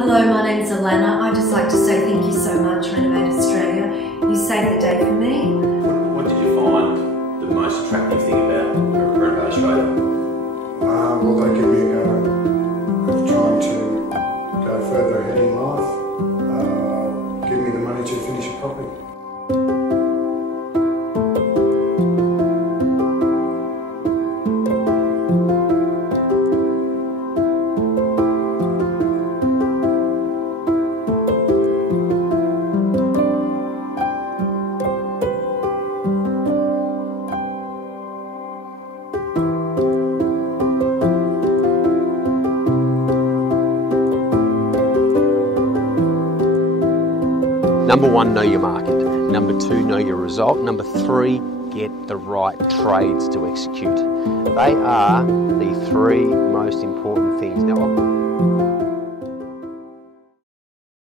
Hello, my name's Alana. I'd just like to say thank you so much, Renovate Australia. You saved the day for me. What did you find the most attractive thing about Renovate Australia? Well, they give me a go of trying to go further ahead in life. Give me the money to finish a property. Number one, know your market. Number two, know your result. Number three, get the right trades to execute. They are the three most important things. Now,